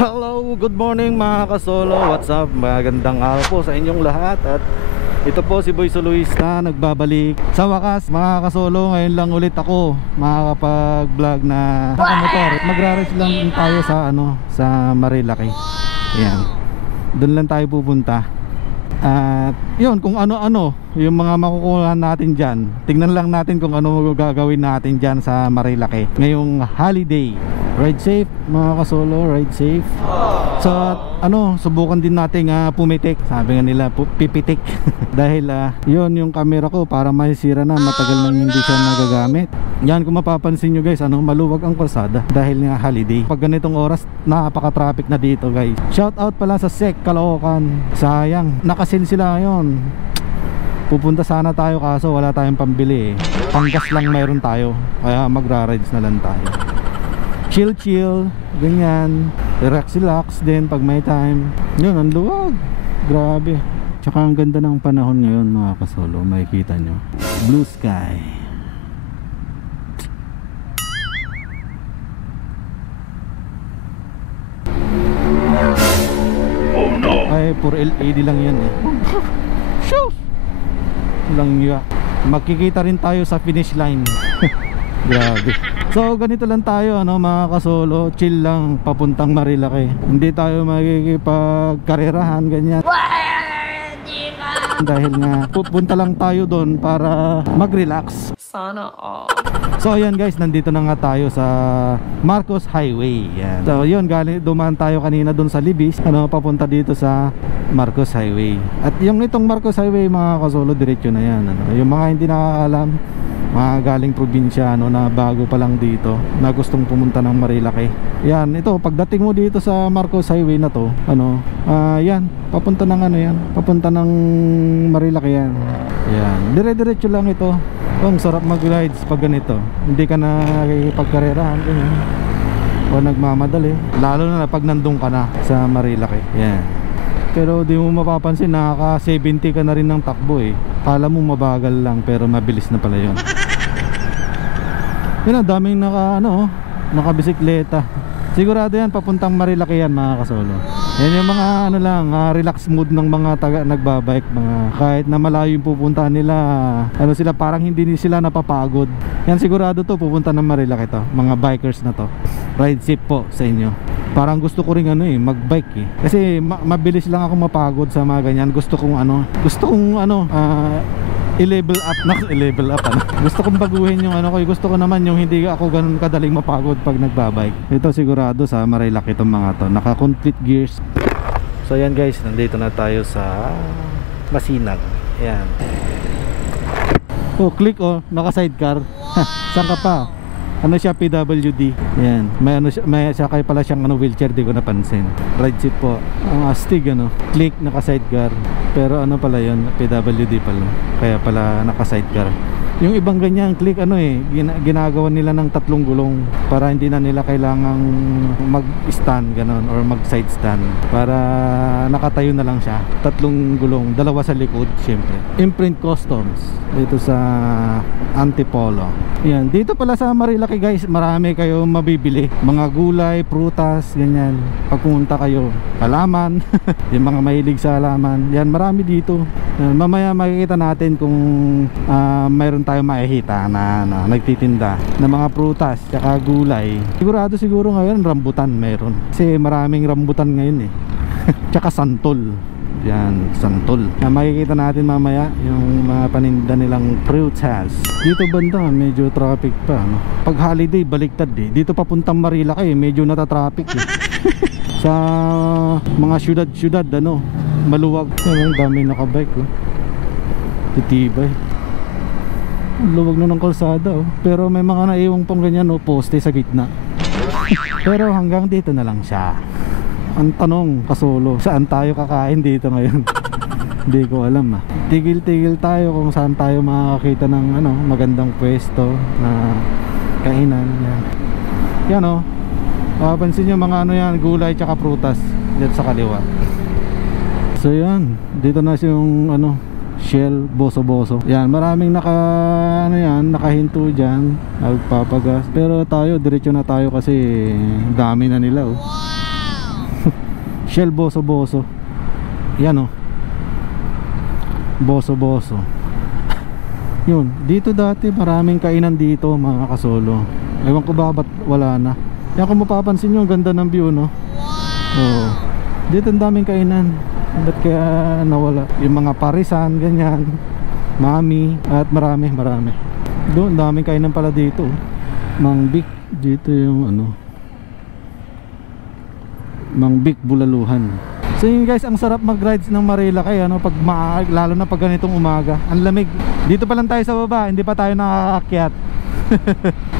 Hello, good morning mga kasolo. What's up? Magandang araw po sa inyong lahat. At ito po si Boy Solois na nagbabalik. Sa wakas mga kasolo, ngayon lang ulit ako makakapag-vlog na nakamotor. Magra-ride lang tayo sa sa Marilaki. Ayan, doon lang tayo pupunta. At yun, kung ano-ano yung mga makukuha natin dyan, tingnan lang natin kung ano gagawin natin dyan sa Marilaki ngayong holiday. Ride safe mga kasolo, ride safe. So subukan din natin pumitik. Sabi nga nila pipitik. Dahil yun yung camera ko para masisira na, matagal nang hindi siya nagagamit. Yan, kung mapapansin nyo guys, maluwag ang kalsada dahil nga holiday. Pag ganitong oras, napaka-traffic na dito guys. Shout out pala sa SEC Caloocan. Sayang, nakasil sila ngayon. Pupunta sana tayo kaso wala tayong pambili Panggas lang mayroon tayo, kaya magra-rides na lang tayo. Chill, ganyan. Relax din pag may time. Yun, ang luwag. Grabe. Tsaka ang ganda ng panahon ngayon mga kasolo. Makikita nyo, blue sky. Oh no. Ay, puro LED lang yan Shoot! Lang yun. Magkikita rin tayo sa finish line. Grabe. So ganito lang tayo mga kasolo, chill lang papuntang Marilaki. Hindi tayo makikipagkarerahan ganyan. Dahil nga pupunta lang tayo doon para mag-relax. Sana all. So ayan guys, nandito na nga tayo sa Marcos Highway. Yan. So yun, dumaan tayo kanina doon sa Libis, papunta dito sa Marcos Highway. At yung itong Marcos Highway mga kasolo, diretso na yan. Yung mga hindi nakakaalam, mga galing probinsya na bago pa lang dito, na gustong pumunta ng Marilaki. Yan, ito pagdating mo dito sa Marcos Highway na to, yan, papunta ng papunta ng Marilaki yan. Yan, dire-diretso lang ito. Ang sarap mag-rides pag ganito. Hindi ka na pagkarerahan ganyan o nagmamadali, lalo na pag nandun ka na sa Marilaki. Yan. Pero di mo mapapansin, nakaka 70 ka na rin ng takbo Kala mo mabagal lang pero mabilis na pala yun. Yun, daming nakabisikleta. Sigurado yan papuntang Marilaki yan mga kasolo. Yan yung mga relax mood ng mga nagbabike, mga kahit na malayo yung pupuntahan nila, sila parang hindi sila napapagod. Yan, sigurado to pupunta ng Marilaki to, mga bikers na to. Ride safe po sa inyo. Parang gusto ko ring magbike kasi mabilis lang ako mapagod sa mga ganyan. Gusto kong i-level up Gusto kong baguhin yung gusto ko naman yung hindi ako ganun kadaling mapagod pag nagbabike. Ito sigurado sa Marilaki itong mga to, naka-complete gears. So yan guys, nandito na tayo sa Masinag. Yan. Oh, click naka-sidecar. Saan ka pa? Siya, PWD. Yan. May sakay pala siyang wheelchair, di ko napansin. Ride seat po. Ang astig click, naka-sidecar. Pero pala yun, PWD pala. Kaya pala naka-sidecar. Yung ibang ganyan click ginagawa nila ng 3 gulong para hindi na nila kailangang mag-stand ganon or mag-side stand, para nakatayo na lang siya. 3 gulong, 2 sa likod syempre. Imprint Customs dito sa Antipolo. Yan, dito pala sa Marilaki guys, marami kayong mabibili, mga gulay, prutas, ganyan. Pag pumunta kayo, halaman yung mga mahilig sa halaman, yan, marami dito. Yan, mamaya makikita natin kung mayroon tayo makikita na nagtitinda ng mga prutas tsaka gulay. Siguro ngayon rambutan meron, kasi maraming rambutan ngayon tsaka santol. Yan, santol na makikita natin mamaya, yung mga paninda nilang prutas. Dito banda medyo traffic pa pag holiday, baliktad dito papuntang Marilaki medyo natatraffic sa mga syudad maluwag. Ang dami nakabike titibay. Luwag na ng kalsada pero may mga naiwang pang ganyan poste sa gitna. Pero hanggang dito na lang siya. Ang tanong kasolo, saan tayo kakain dito ngayon? Hindi ko alam Tigil-tigil tayo kung saan tayo makakita ng magandang pwesto na kainan. Yan mapapansin nyo mga yan, gulay tsaka prutas dito sa kaliwa. So yan, dito na yung Shell, boso-boso. Yan, maraming nakahinto dyan, nagpapagas. Pero tayo, diretso na tayo kasi dami na nila Shell Boso Boso. Yan oh, Boso Boso. Yun, dito dati maraming kainan dito mga kasolo. Ewan ko ba ba't wala na. Yan, kung mapapansin nyo, ang ganda ng view, no? Oo, dito ang daming kainan. Ba't kaya nawala? Yung mga parisan, ganyan, mami, at marami. Doon, daming kainan pala dito. Mang Bik, dito yung ano, Mang Bik Bulaluhan. So yun guys, ang sarap mag-rides ng Marilaki, ano, pag lalo na pag ganitong umaga. Ang lamig. Dito pa lang tayo sa baba, hindi pa tayo nakaakyat.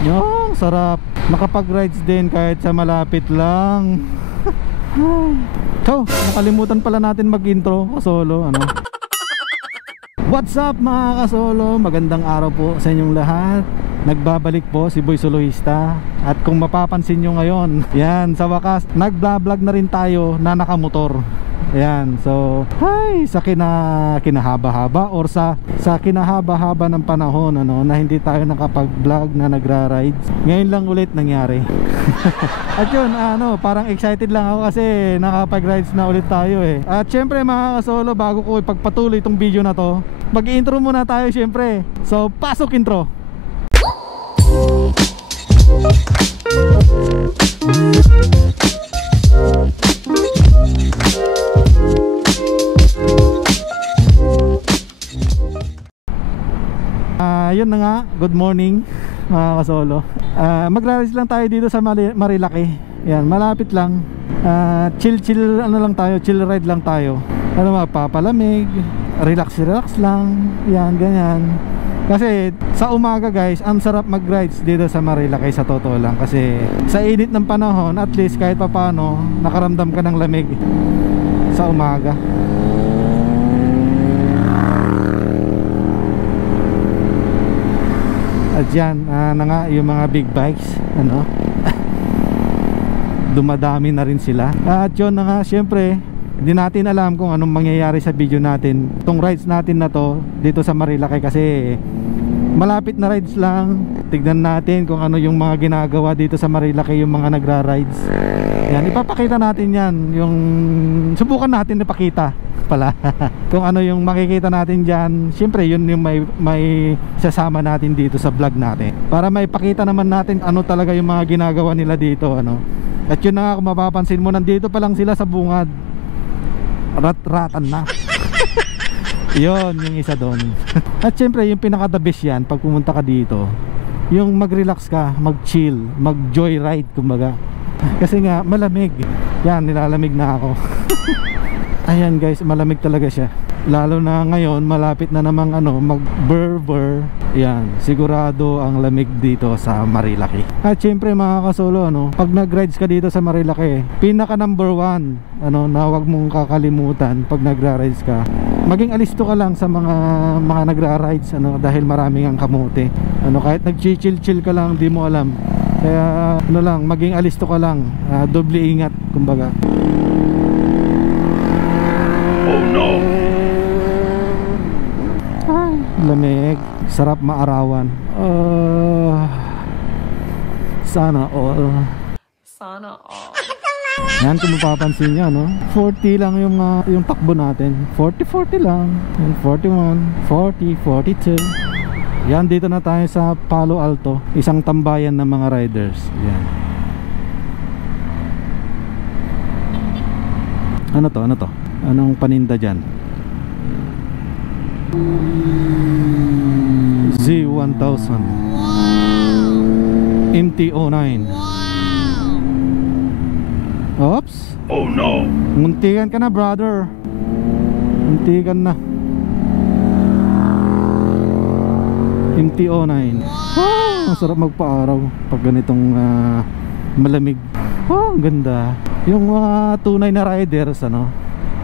Yung sarap. Makapag-rides din kahit sa malapit lang. So, nakalimutan pala natin mag-intro kasolo, ano. What's up mga kasolo? Magandang araw po sa inyong lahat. Nagbabalik po si Boy Soloista. At kung mapapansin nyo ngayon, yan, sa wakas, nag-vlog na rin tayo na nakamotor. Ayan, so hi, sa kinahaba-haba or sa kinahaba-haba ng panahon, ano, na hindi tayo nakapag-vlog na nagra-rides. Ngayon lang ulit nangyari. At yun, ano, parang excited lang ako kasi nakapag-rides na ulit tayo eh. At syempre mga kasolo, bago ko ipagpatuloy itong video na to, mag-intro muna tayo syempre. So pasok intro. Yun na nga, good morning mga kasolo. Magra-rides lang tayo dito sa Marilaki. Yan, malapit lang. Chill ano lang tayo, chill ride lang tayo. Ano, magpapalamig, relax lang. Yan, ganyan. Kasi sa umaga guys, ang sarap mag-rides dito sa Marilaki, sa totoo lang. Kasi sa init ng panahon, at least kahit papano nakaramdam ka ng lamig sa umaga. At yan, na nga yung mga big bikes, ano, dumadami na rin sila. At yun na nga, syempre hindi natin alam kung anong mangyayari sa video natin, itong rides natin na to dito sa Marilaki. Kasi malapit na rides lang. Tignan natin kung ano yung mga ginagawa dito sa Marilaki, yung mga nagra-rides. Yan, ipapakita natin yan. Yung subukan natin ipakita pala kung ano yung makikita natin dyan. Siyempre yun yung may sasama natin dito sa vlog natin, para maipakita naman natin ano talaga yung mga ginagawa nila dito, ano. At yun na nga, kung mapapansin mo, nandito pa lang sila sa bungad. Rat-ratan na. Yun yung isa doon. At syempre yung pinaka the best yan pag pumunta ka dito, yung mag-relax ka, mag-chill, mag-joyride kumbaga. Kasi nga malamig. Yan, nilalamig na ako. Ayan guys, malamig talaga siya. Lalo na ngayon, malapit na namang ano, mag-Berber. Yan, sigurado ang lamig dito sa Marilaki. At syempre mga kasolo, ano, pag nag-rides ka dito sa Marilaki, pinaka number one, ano, na huwag mong kakalimutan pag nagra-rides ka, maging alisto ka lang sa mga nagra-rides, ano, dahil maraming ang kamote. Ano, kahit nag-chill ka lang, di mo alam. Kaya ano lang, maging alisto ka lang, doble ingat kumbaga. Oh no. Ay, lamig, sarap maarawan. Sana all. Yan, kung mapapansin nyo, no? 40 lang yung takbo natin. 40 lang. 41, 40, 42. Yan, dito na tayo sa Palo Alto, isang tambayan ng mga riders. Yan. Ano to? Anong paninda dyan? Z1000 MT-09. Oops. Oh no. Muntikan ka na, brother. Muntikan na. MT-09. Ang sarap magpa-araw pag ganitong malamig. Ang ganda. Yung mga tunay na riders, ano,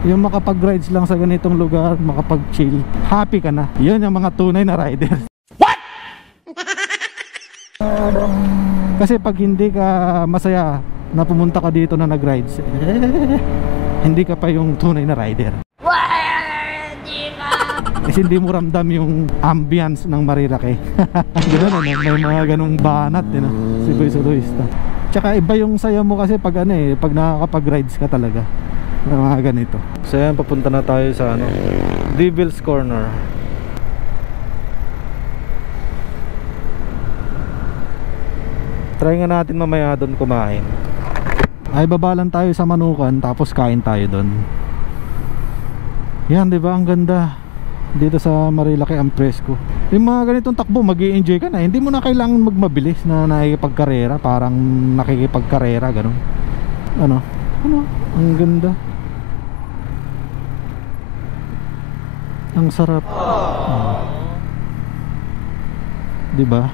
yung makapag-rides lang sa ganitong lugar, makapag-chill, happy ka na. Yun yung mga tunay na riders. What? Kasi pag hindi ka masaya na pumunta ka dito na nag-rides, hindi ka pa yung tunay na rider. Kasi hindi mo ramdam yung ambience ng Marilaki. Gano'n, ano? May mga ganong banat, si Boy Soloista. Tsaka iba yung saya mo kasi pag ano eh, pag nakakapag-rides ka talaga ng mga ganito. So yan, papunta na tayo sa ano, Devil's Corner. Try nga natin mamaya doon kumain. Ay babalan tayo sa Manukan tapos kain tayo doon. Yan, di ba? Ang ganda dito sa Marilaki ang presko. Yung mga ganitong takbo, mag-i-enjoy ka na. Hindi mo na kailangan magmabilis na nakikipagkarera, parang nakikipagkarera ganun. Ano? Ang ganda. Ang sarap. Di ba?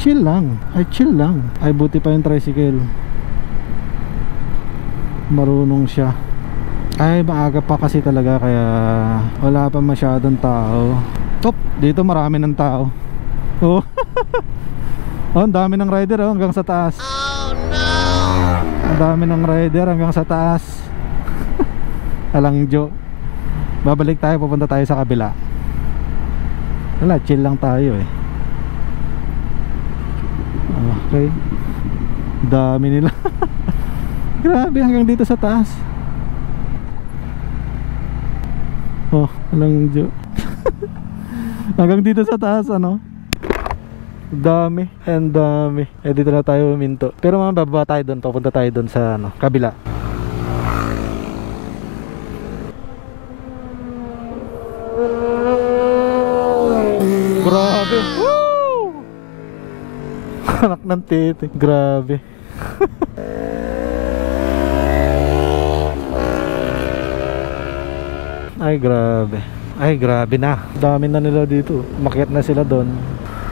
Chill lang. Ay chill lang. Ay buti pa yung tricycle. Marunong siya. Ay maaga pa kasi talaga kaya wala pa masyadong tao. Top, dito marami ng tao. Oh. Oh, ang dami ng rider oh, hanggang sa taas. Oh no. Ang dami ng rider hanggang sa taas. Alang Jo. Babalik tayo, pupunta tayo sa kabila. Wala, chill lang tayo eh. Okay. Dami nila. Grabe hanggang dito sa taas. Oh, alang Jo. Hanggang dito sa taas ano. Dami, and dami. Eh dito na tayo minto. Pero mamaya bababa tayo doon, papunta tayo doon sa ano, kabila. Grabe. Woo! Anak ng titi. Grabe. Ay grabe. Ay grabe na. Dami na nila dito. Umakyat na sila doon.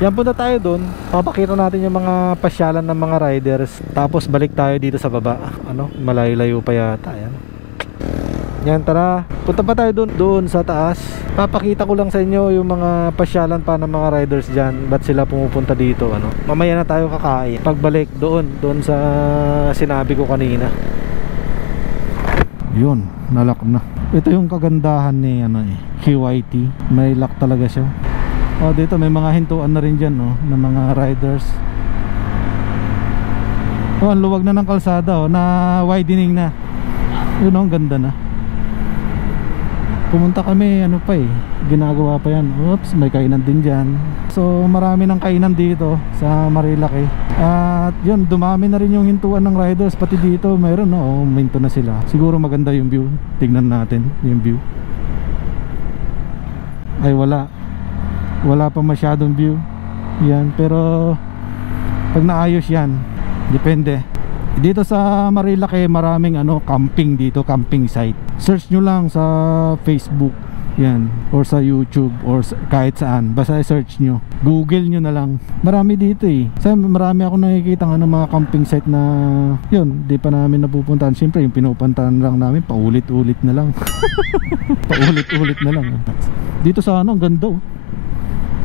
Yan, punta tayo doon. Papakita natin yung mga pasyalan ng mga riders. Tapos balik tayo dito sa baba. Ano? Malayo-layo pa yata. Yan. Yan, tara. Punta pa tayo doon sa taas. Papakita ko lang sa inyo yung mga pasyalan pa ng mga riders dyan. Ba't sila pumupunta dito, ano? Mamaya na tayo kakain. Pagbalik doon sa sinabi ko kanina. Yun, nalock na. Ito yung kagandahan ni ano eh, QYT. May lock talaga siya. Oh, dito may mga hintuan na rin dyan, no, ng mga riders. Oh, ang luwag na ng kalsada, oh, na widening na. Yun, oh, ang ganda na. Pumunta kami, ano pa eh, ginagawa pa yan. Oops, may kainan din dyan. So marami ng kainan dito sa Marilaki. At yun, dumami na rin yung hintuan ng riders. Pati dito mayroon, no, minto na sila. Siguro maganda yung view. Tignan natin yung view. Ay wala pa masyadong view. Yan, pero pag naayos yan, depende. Dito sa Marilaki maraming ano, camping dito, camping site. Search nyo lang sa Facebook yan, or sa YouTube, or kahit saan, basta search nyo, Google nyo na lang. Marami dito eh. Kasi marami ako nakikita ng mga camping site na yun, di pa namin napupuntahan. Siyempre yung pinupuntahan lang namin, paulit-ulit na lang. Paulit-ulit na lang. Dito sa ano, ang ganda oh.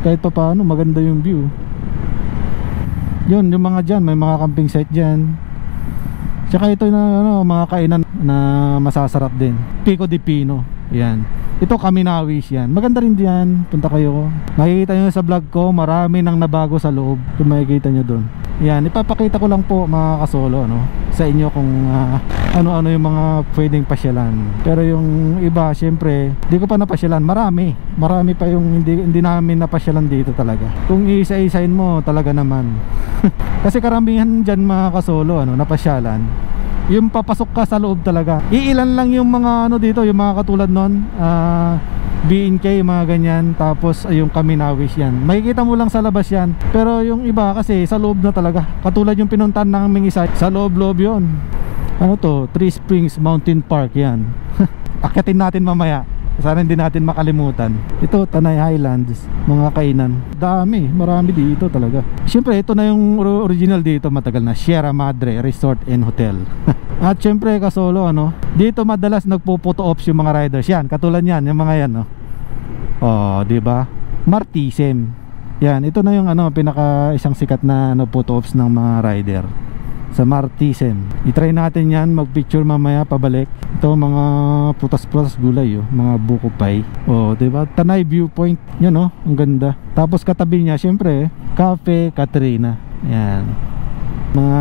Kahit pa paano, maganda yung view. Yun, yung mga dyan, may mga camping site dyan. Tsaka ito na ano, mga kainan na masasarap din. Pico de Pino. Yan. Ito Kaminawis yan. Maganda rin diyan. Punta kayo. Makikita nyo sa vlog ko, marami nang nabago sa loob. Kung makikita nyo doon. Yan, ipapakita ko lang po mga kasolo, no, sa inyo kung ano-ano yung mga pwedeng pasyalan. Pero yung iba, syempre, di ko pa napasyalan. Marami pa yung hindi namin napasyalan dito talaga. Kung isa-isain mo, talaga naman. Kasi karamihan dyan mga kasolo, ano, napasyalan, yung papasok ka sa loob talaga. Iilan lang yung mga ano dito, yung mga katulad nun, B&K, mga ganyan. Tapos yung Kaminawis yan, makikita mo lang sa labas yan. Pero yung iba kasi sa loob na talaga. Katulad yung pinuntan naming isa, sa loob-loob yun. Ano to? Three Springs Mountain Park yan. Akyatin natin mamaya, sana hindi natin makalimutan. Ito Tanay Highlands, mga kainan. Marami dito talaga. Siyempre ito na yung original dito, matagal na, Sierra Madre Resort and Hotel. At siyempre kasolo, ano, dito madalas nagpo-photo ops yung mga riders. Yan, katulad yan, yung mga yan, no. Oh, di ba? Martisem. Yan, ito na yung ano, pinaka isang sikat na ano, photo ops ng mga rider sa Martisem. I-try natin yan, mag-picture mamaya pabalik. Ito mga putas-putas gulay, oh, mga buko pie. Oh, di ba? Tanay viewpoint. Yan, oh, ang ganda. Tapos katabi niya, syempre, Cafe Katrina. Yan. Mga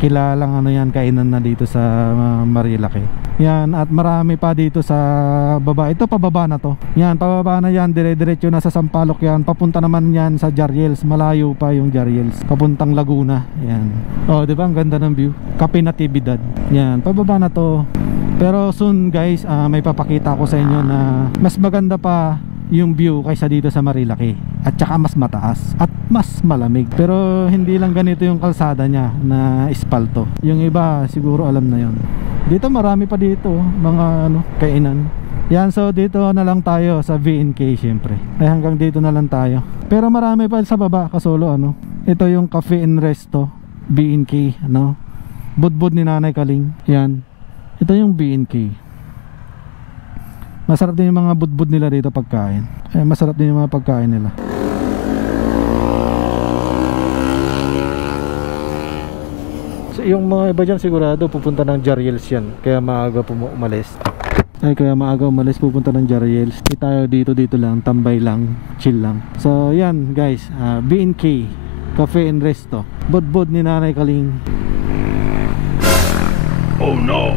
kilalang ano yan, kainan na dito sa Marilaki. Yan, at marami pa dito sa baba. Ito pababa na to. Yan, pababa na yan, dire-diretso na sa Sampaloc yan. Papunta naman yan sa Jariels. Malayo pa yung Jariels, papuntang Laguna. Yan. Oh, di ba ang ganda ng view? Cafe Natividad. Yan, pababa na to. Pero soon guys, may papakita ko sa inyo na mas maganda pa yung view kaysa dito sa Marilaki, at saka mas mataas at mas malamig. Pero hindi lang ganito yung kalsada niya na espalto. Yung iba siguro alam na yon. Dito marami pa dito mga kainan. Yan, so dito na lang tayo sa V&K syempre. Ay hanggang dito na lang tayo. Pero marami pa sa baba kasolo Ito yung Cafe and Resto V&K Budbud ni Nanay Kaling. Yan. Ito yung V&K. Masarap din yung mga budbud nila dito pagkain. Masarap din yung mga pagkain nila. So, yung mga iba dyan sigurado pupunta ng Jariels yan. Kaya maaga umalis. Kaya maaga umalis, pupunta ng Jariels. Tayo dito lang, tambay lang, chill lang. So yan guys, B&K Cafe and Resto, budbud ni Nanay Kaling. Oh no!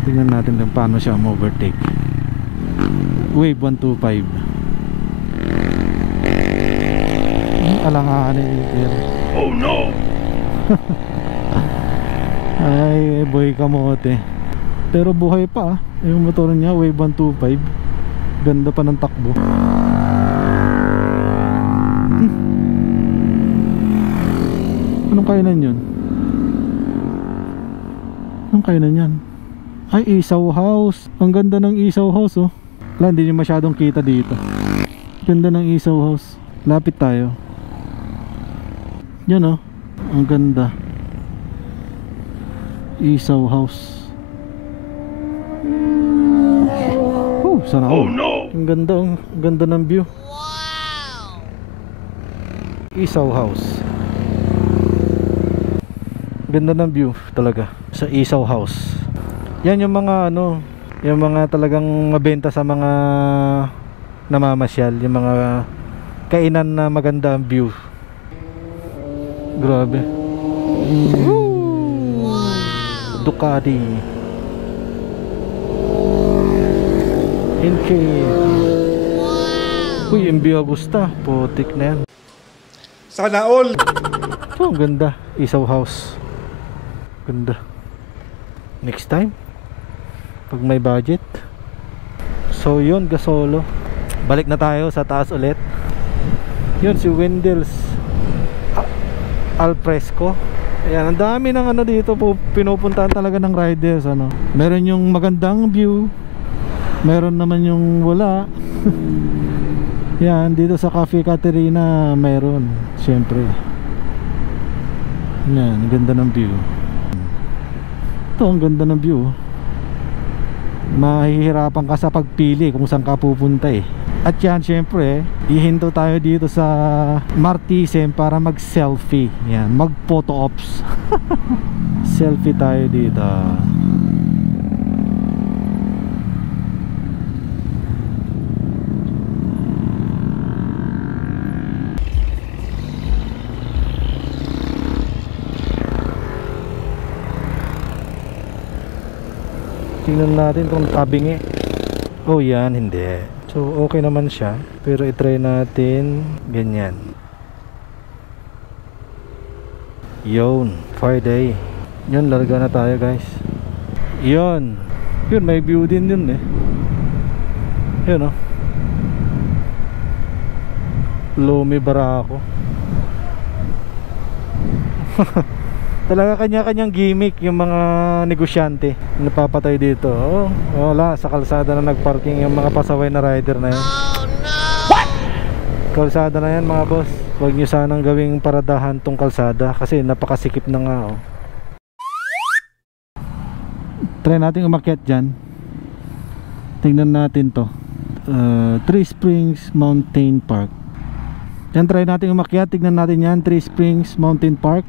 Tingnan natin lang paano siya overtake. Wave 125. Alanganin. Oh no! Ay boy kamote. Pero buhay pa yung motor niya, Wave 125. Ganda pa ng takbo. Anong kainan yun? Anong kainan yan? Ay, Isaw House. Ang ganda ng Isaw House Wala, hindi nyo masyadong kita dito. Ganda ng Isaw House. Lapit tayo. Yan ang ganda. Isaw House. Sana all. Oh no! Ang ganda ng view. Wow! Isaw House. Ganda ng view talaga sa Isaw House. Yan yung mga yung mga talagang mabenta sa mga namamasyal, yung mga kainan na maganda ang view. Grabe. Wow! Ducati NK. Wow! Uy, MB Agusta, putik na yan. Sana all. So, ang ganda, Isaw House. Ganda. Next time pag may budget. So yun, gasolo. Balik na tayo sa taas ulit. Yun si Wendell's Alfresco. Ayan, ang dami ng dito po, pinupuntahan talaga ng riders. Meron yung magandang view, meron naman yung wala. Yan, dito sa Cafe Caterina meron, syempre. Yan, ganda ng view. Ito, ang ganda ng view. Mahihirapan ka sa pagpili kung saan ka pupunta At yan, syempre, ihinto tayo dito sa Martisem para mag-selfie. Yan, mag-photo ops. Selfie tayo dito. Tingnan natin kung tabingi. Oh yan, hindi. So okay naman siya. Pero itry natin ganyan. Yun, Friday. Yun, larga na tayo guys. Yun. Yun, may view din yun Yun Lumi Barako. Talaga kanya-kanyang gimmick yung mga negosyante napapatay dito. Wala, sa kalsada na nagparking yung mga pasaway na rider na yun. Oh no! What? Kalsada na yan mga boss. Huwag nyo sanang gawing paradahan tong kalsada kasi napakasikip na nga Try natin umakyat dyan. Tingnan natin to. Three Springs Mountain Park. Yan, try natin umakyat. Tingnan natin yan, Three Springs Mountain Park.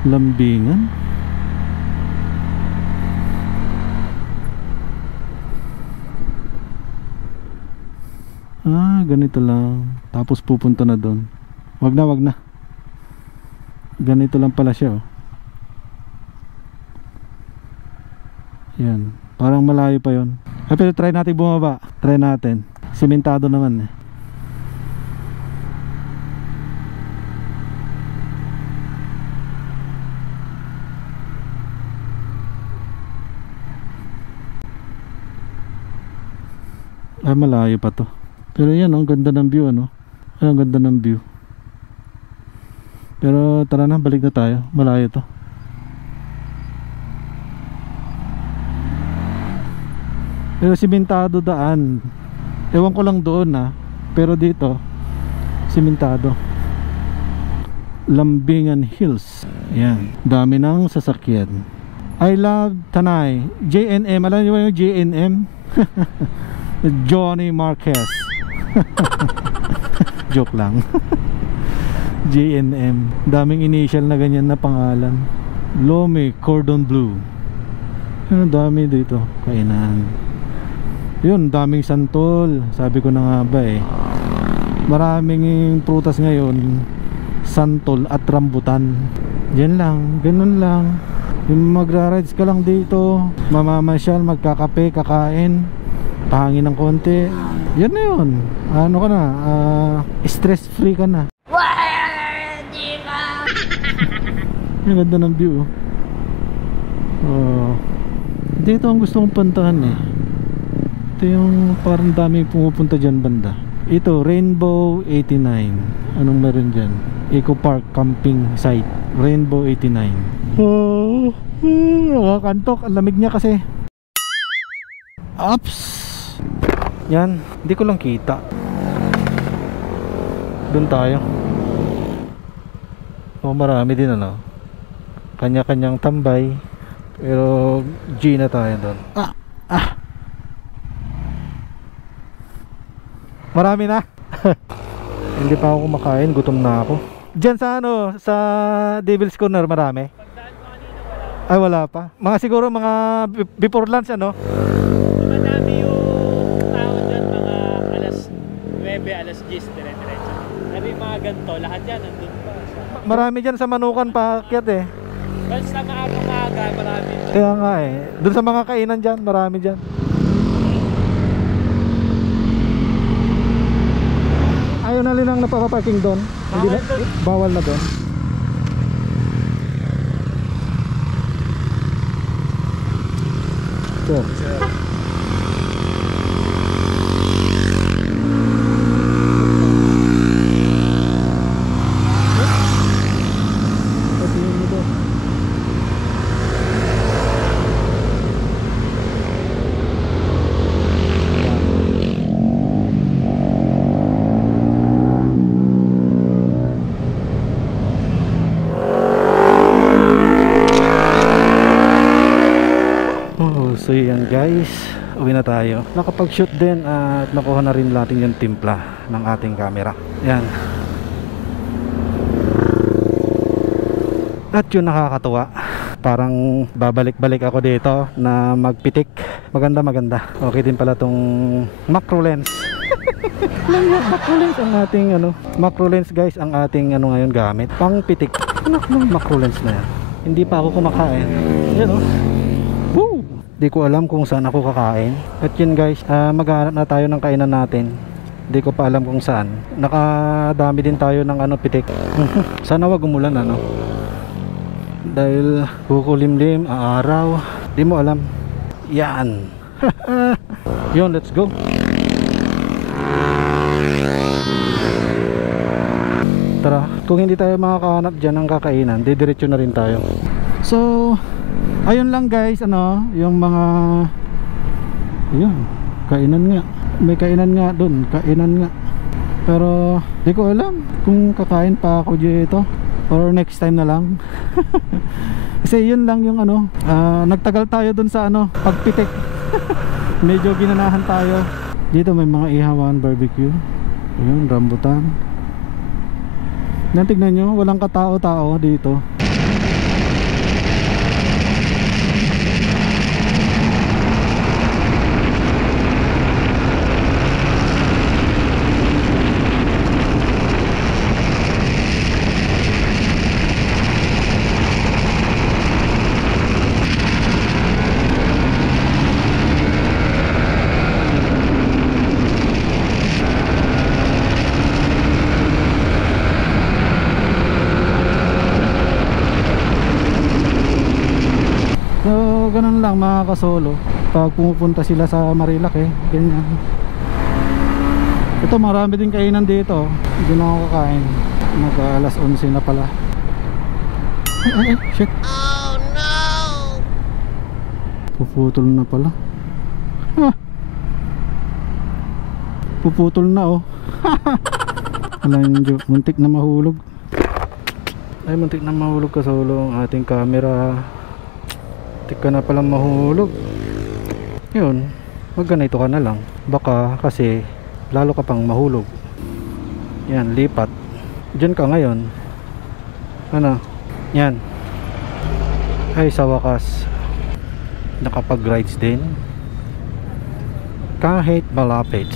Lambingan. Ah, ganito lang. Tapos pupunta na doon. Wag na, wag na. Ganito lang pala siya, oh. Yan. Parang malayo pa yon. Pero try natin bumaba. Try natin. Simentado naman eh. Ay, malayo pa to. Pero yan, ang ganda ng view, ano. Ay, ang ganda ng view. Pero tara na, balik na tayo. Malayo to. Pero simentado daan. Ewan ko lang doon, ha. Pero dito simentado. Lambingan Hills. Yan, dami ng sasakyan. I love Tanay. JNM, alam niyo ba yung JNM? Johnny Marquez. Joke lang. JNM, daming initial na ganyan na pangalan. Lome Cordon Bleu. Ano, dami dito kainan. Yun, daming santol. Sabi ko na nga ba eh, maraming prutas ngayon, santol at rambutan. Yan lang, ganun lang. Yung magra-rides ka lang dito, mamamasyal, magkakape, kakain, pahangin ng konti. Yan na yun. Ano ka na, stress free ka na. Ang ganda ng view. Dito ang gusto kong puntahan eh. Ito yung parang daming pumupunta dyan banda. Ito, Rainbow 89. Anong meron dyan? Eco Park Camping Site, Rainbow 89. Nakakantok. Ang lamig niya kasi. Ups. Yan, hindi ko lang kita. Doon tayo. Marami din, ano. Kanya-kanyang tambay. Pero G na tayo doon. Marami na. Hindi pa ako kumakain, gutom na ako. Diyan sa ano, sa Devil's Corner marami? Ay, wala pa. Mga siguro mga before lunch, ano? Madami yung tao dyan, mga alas 9, alas 10, dire-diretso. Pero yung mga ganito, lahat yan nandun pa. Marami dyan sa Manukan paakyat eh. Basta maaga, marami. Kaya nga eh, doon sa mga kainan dyan, marami dyan. Ayaw na linang napapaparking doon. Hindi na, bawal na doon. So so yan guys, uwi na tayo. Nakapag-shoot din at nakuha na rin natin yung timpla ng ating camera. Yan. At yun, nakakatuwa. Parang babalik-balik ako dito na magpitik. Maganda. Okay din pala tong macro lens. Macro lens ang ating macro lens guys, ang ating ngayon gamit. Pang pitik. Macro lens na yan. Hindi pa ako kumakain. Yan Di ko alam kung saan ako kakain. At yun guys, maghanap na tayo ng kainan natin. Di ko pa alam kung saan. Nakadami din tayo ng pitik. Sana wag umulan dahil kukulimlim, araw. Di mo alam. Yan. Yun, let's go. Tara, kung hindi tayo makakahanap dyan ng kakainan, didiretso na rin tayo. So ayun lang guys, yung mga kainan nga. May kainan nga doon, kainan nga. Pero di ko alam kung kakain pa ako dito or next time na lang. Kasi yun lang yung nagtagal tayo doon sa pagpitik. Medyo ginanahan tayo. Dito may mga ihawan barbecue. Ayun, rambutan. Tignan nyo, walang katao-tao dito. mga kasolo pag pumupunta sila sa Marilake, ganyan. Ito marami din kainan dito. Hindi na ako kakain. Mag-alas 11 na pala. Ay, shit. Oh no! Puputol na pala. Puputol na oh. Alam nyo, muntik na mahulog. Ay, muntik na mahulog kasolo ang ating camera. Muntik ka na palang mahulog. Yun, wag ganito ka na lang. Baka kasi lalo ka pang mahulog. Yan, lipat. Diyan ka ngayon. Ano? Yan. Ay, sa wakas nakapag-rides din kahit malapit.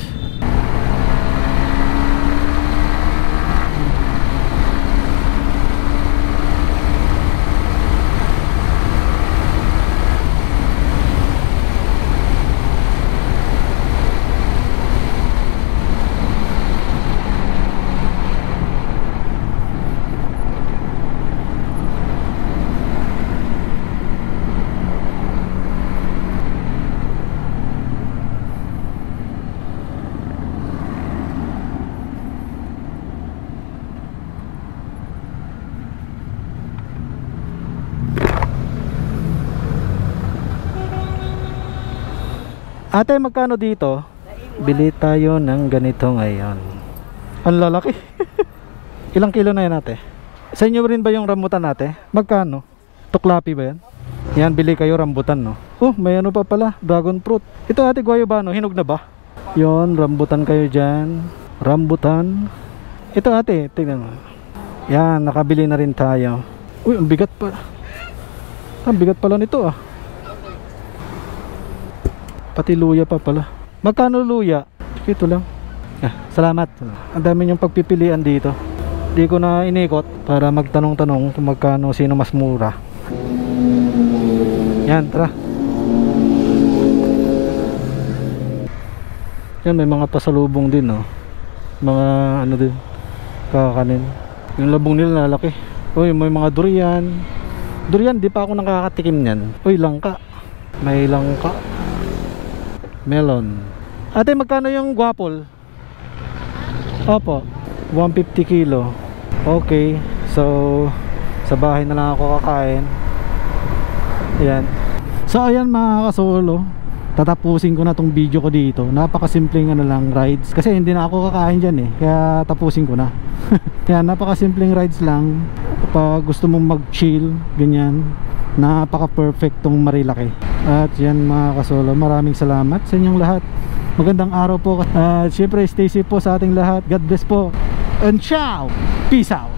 Ate, magkano dito? Bili tayo ng ganito ngayon. Ang lalaki. Ilang kilo na yan ate? Sa inyo rin ba yung rambutan ate? Magkano? Tuklapi ba yan? Yan, bili kayo rambutan no? Oh, may ano pa pala, dragon fruit. Ito ate, guayabano, hinog na ba? Yon, rambutan kayo dyan. Rambutan. Ito ate, tingnan mo. Yan, nakabili na rin tayo. Uy, ang bigat pa. Ang bigat pala nito ah. Pati luya pa pala. Magkano luya? Ito lang. Salamat. Ang dami niyong pagpipilian dito. Di ko na inikot para magtanong-tanong kung magkano, sino mas mura. Yan, tara. Yan, may mga pasalubong din, oh. Mga ano din, kakanin. Yung labong nila lalaki. Uy, may mga durian. Durian, di pa ako nakakatikim niyan. Uy, langka. May langka. Melon. Ate, magkano yung guapol? Opo, 150 kilo. Okay, so sa bahay na lang ako kakain. Ayan. So ayan mga kasolo, tatapusin ko na tong video ko dito. Napakasimpleng ano lang, rides. Kasi hindi na ako kakain dyan eh, kaya tapusin ko na. Ayan, napakasimpleng rides lang. Kapag gusto mong mag chill, ganyan, napaka perfect tong Marilake. At yan mga kasolo, maraming salamat sa inyong lahat. Magandang araw po. At syempre stay safe po sa ating lahat. God bless po. And ciao! Peace out!